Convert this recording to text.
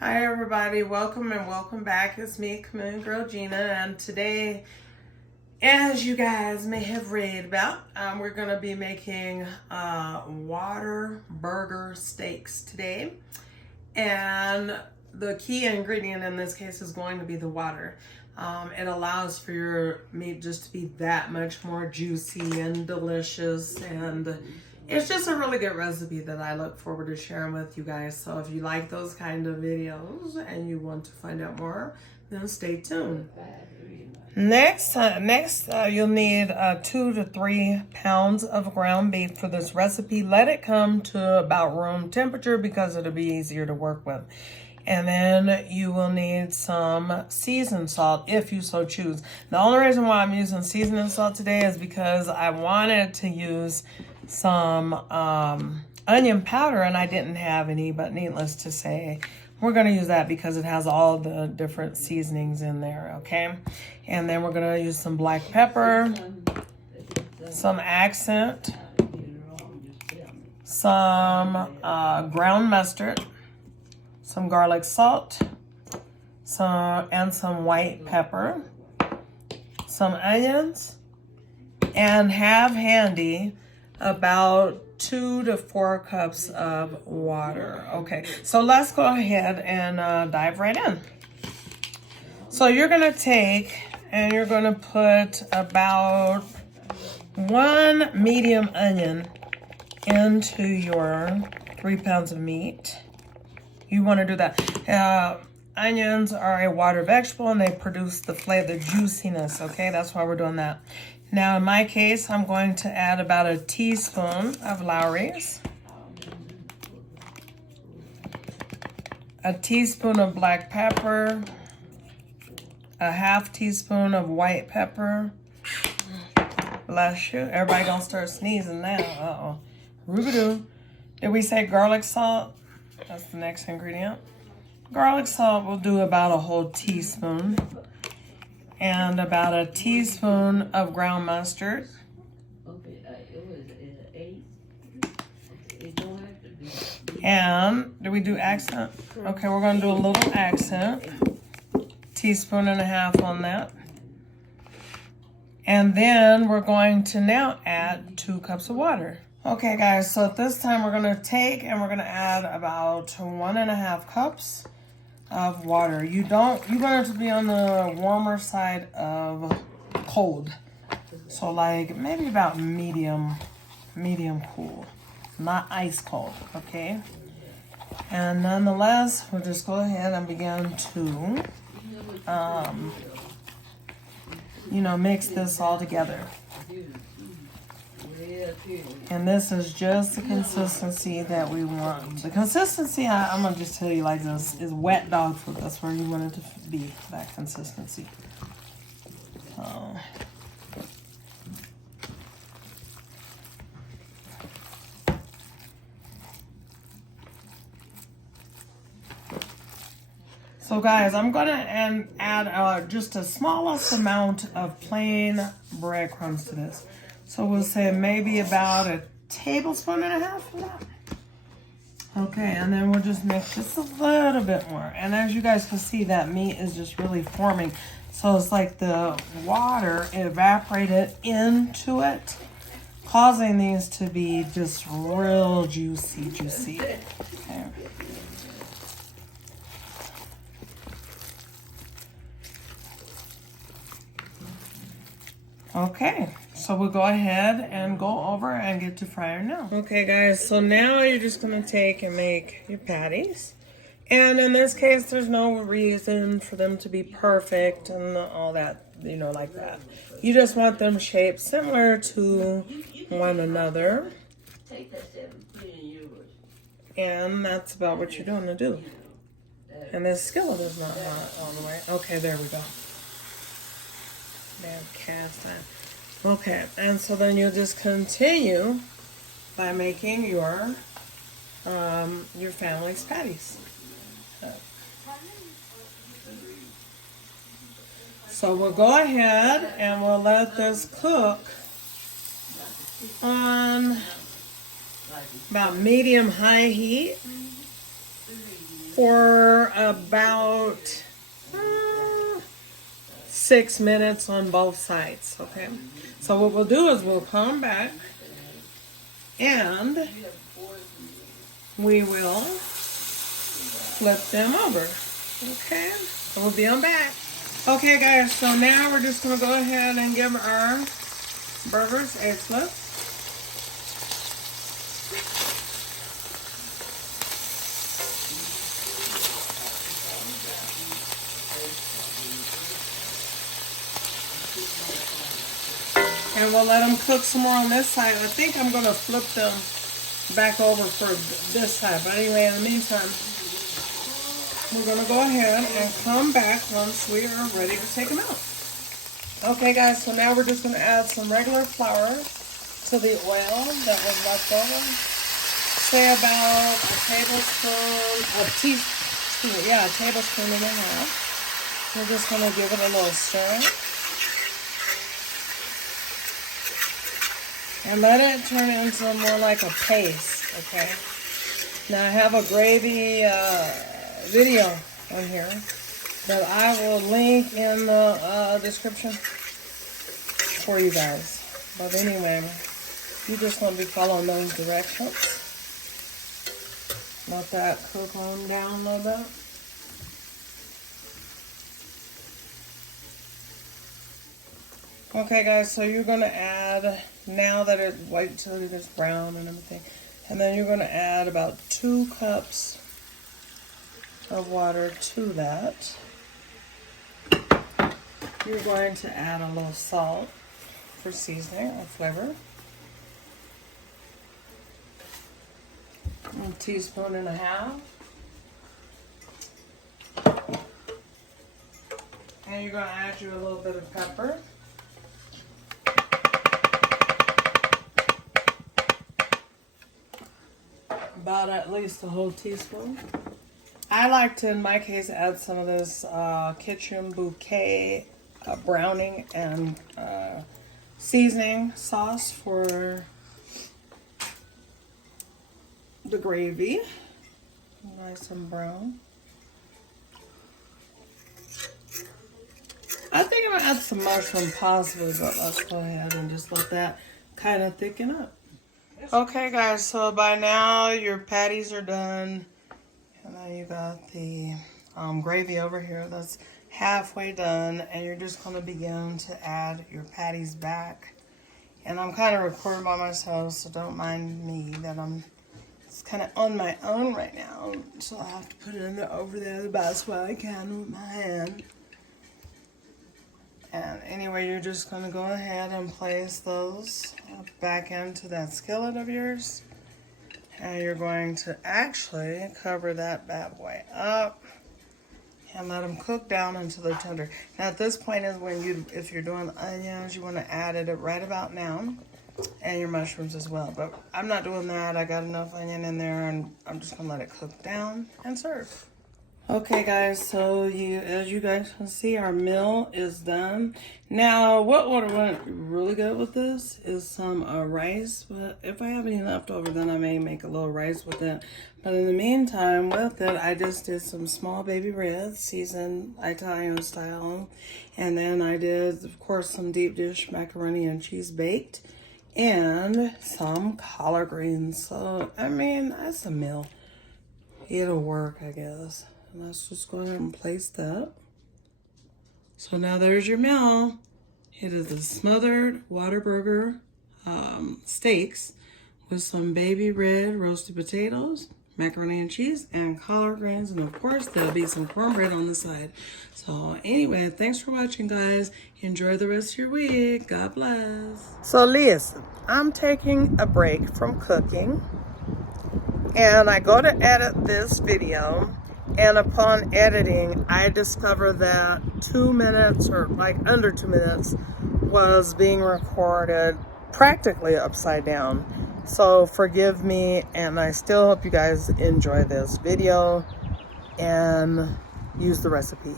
Hi everybody, welcome and welcome back. It's me, Chameleon Girl Gina, and today, as you guys may have read about, we're going to be making water burger steaks today. And the key ingredient in this case is going to be the water. It allows for your meat just to be that much more juicy and delicious, and it's just a really good recipe that I look forward to sharing with you guys. So if you like those kind of videos and you want to find out more, then stay tuned. Next, you'll need 2 to 3 pounds of ground beef for this recipe. Let it come to about room temperature because it'll be easier to work with. And then you will need some seasoned salt if you so choose. The only reason why I'm using seasoning salt today is because I wanted to use some onion powder and I didn't have any, but needless to say, we're going to use that because it has all the different seasonings in there, okay? And then we're going to use some black pepper, some accent, some ground mustard, some garlic salt, and some white pepper, some onions, and have handy about 2 to 4 cups of water. Okay, so let's go ahead and dive right in. So you're gonna take and you're gonna put about 1 medium onion into your 3 pounds of meat. You want to do that. Onions are a water vegetable and they produce the flavor, the juiciness, okay? That's why we're doing that. Now, in my case, I'm going to add about a teaspoon of Lowry's, a teaspoon of black pepper, a half teaspoon of white pepper. Bless you. Everybody gonna start sneezing now. Uh-oh. Roo-ba-doo. Did we say garlic salt? That's the next ingredient. Garlic salt will do about a whole teaspoon. And about a teaspoon of ground mustard. And do we do accent? Okay, we're going to do a little accent. Teaspoon and a half on that. And then we're going to now add 2 cups of water. Okay guys, so at this time we're going to take and we're going to add about 1.5 cups of water. You want it to be on the warmer side of cold. So like maybe about medium cool, not ice cold, okay? And nonetheless, we'll just go ahead and begin to, mix this all together. And this is just the consistency that we want. The consistency, I'm going to just tell you like this, is wet dog food. That's where you want it to be, that consistency. So guys, I'm going to add just a smallest amount of plain breadcrumbs to this. So we'll say maybe about a tablespoon and a half of that. Okay, and then we'll just mix just a little bit more. And as you guys can see, that meat is just really forming. So it's like the water evaporated into it, causing these to be just real juicy. Okay. Okay, so we'll go ahead and go over and get to fryer now. Okay guys, so now you're just gonna take and make your patties. And in this case, there's no reason for them to be perfect and all that, like that. You just want them shaped similar to one another. And that's about what you're going to do. And this skillet is not hot all the way. Okay, there we go. Cast iron. Okay, and so then you'll just continue by making your family's patties. So we'll go ahead and we'll let this cook on about medium-high heat for about 6 minutes on both sides, okay? So what we'll do is we'll come back and we will flip them over, okay? So we'll be on back. Okay guys, so now we're just gonna go ahead and give our burgers a flip. And we'll let them cook some more on this side. I think I'm going to flip them back over for this side. But anyway, in the meantime, we're going to go ahead and come back once we are ready to take them out. Okay guys, so now we're just going to add some regular flour to the oil that was left over. Say about a tablespoon and a half. We're just going to give it a little stir. And let it turn into more like a paste, okay? Now I have a gravy video on here that I will link in the description for you guys. But anyway, you just want to be following those directions. Let that cook on down a little bit. Okay guys, so you're going to add, now that it, wait till it is brown and everything, and then you're going to add about 2 cups of water to that. You're going to add a little salt for seasoning or flavor. 1.5 teaspoons. And you're going to add you a little bit of pepper. About at least a whole teaspoon. I like to, in my case, add some of this kitchen bouquet browning and seasoning sauce for the gravy. Nice and brown. I think I'm going to add some mushroom possibly, but let's go ahead and just let that kind of thicken up. Okay guys, so by now your patties are done, and then you got the gravy over here that's halfway done, and you're just going to begin to add your patties back. And I'm kind of recording by myself, so don't mind me that I'm just kind of on my own right now, so I have to put it in there over there the best way I can with my hand. And anyway, you're just going to go ahead and place those back into that skillet of yours. And you're going to actually cover that bad boy up and let them cook down until they're tender. Now at this point is when if you're doing onions, you want to add it right about now. And your mushrooms as well. But I'm not doing that. I got enough onion in there, and I'm just going to let it cook down and serve. Okay guys, so as you guys can see, our meal is done. Now what would went really good with this is some rice, but if I have any left over, then I may make a little rice with it. But in the meantime with it, I just did some small baby reds, seasoned Italian style, and then I did of course some deep dish macaroni and cheese baked, and some collard greens. So I mean, that's a meal. It'll work, I guess. Let's just go ahead and place that. So now there's your meal. It is a smothered Whataburger steaks with some baby red roasted potatoes, macaroni and cheese, and collard greens. And of course, there'll be some cornbread on the side. So anyway, thanks for watching, guys. Enjoy the rest of your week. God bless. So listen, I'm taking a break from cooking, and I go to edit this video. And upon editing, I discovered that 2 minutes, or like under 2 minutes, was being recorded practically upside down. So forgive me, and I still hope you guys enjoy this video and use the recipe.